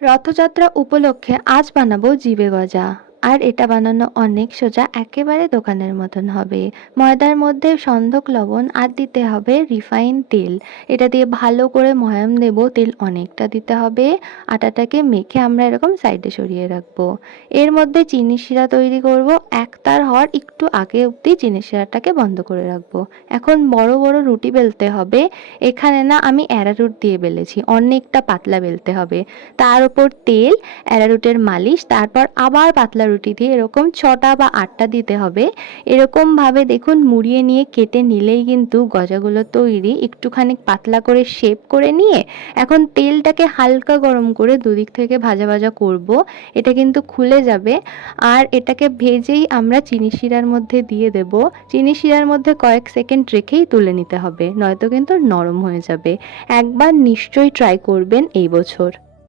রথযাত্রা উপলক্ষে আজ বানাবো জিভে গজা। আর এটা বানানো অনেক সোজা, একেবারে দোকানের মতন হবে। ময়দার মধ্যে সন্ধক লবণ আর দিতে হবে রিফাইন তেল। এটা দিয়ে ভালো করে ময়াম দেব, তেল অনেকটা দিতে হবে। আটাটাকে মেখে আমরা এরকম সাইডে সরিয়ে রাখবো। এর মধ্যে চিনি শিরা তৈরি করব। একতার হওয়ার একটু আগে অবধি চিনি শিরাটাকে বন্ধ করে রাখবো। এখন বড় বড় রুটি বেলতে হবে। এখানে না আমি অ্যারারুট দিয়ে বেলেছি, অনেকটা পাতলা বেলতে হবে। তার উপর তেল, অ্যারারুটের মালিশ, তারপর আবার পাতলা রুটি দিয়ে এরকম 6টা বা 8টা দিতে হবে। এরকমভাবে দেখুন মুড়িয়ে নিয়ে কেটে নিলেই কিন্তু গজাগুলো তৈরি। একটুখানি পাতলা করে শেপ করে নিয়ে এখন তেলটাকে হালকা গরম করে দুদিক থেকে ভাজা ভাজা করব। এটা কিন্তু খুলে যাবে। আর এটাকে ভেজেই আমরা চিনি শিরার মধ্যে দিয়ে দেব। চিনি শিরার মধ্যে কয়েক সেকেন্ড রেখেই তুলে নিতে হবে, নয়তো কিন্তু নরম হয়ে যাবে। একবার নিশ্চয়ই ট্রাই করবেন এই বছর।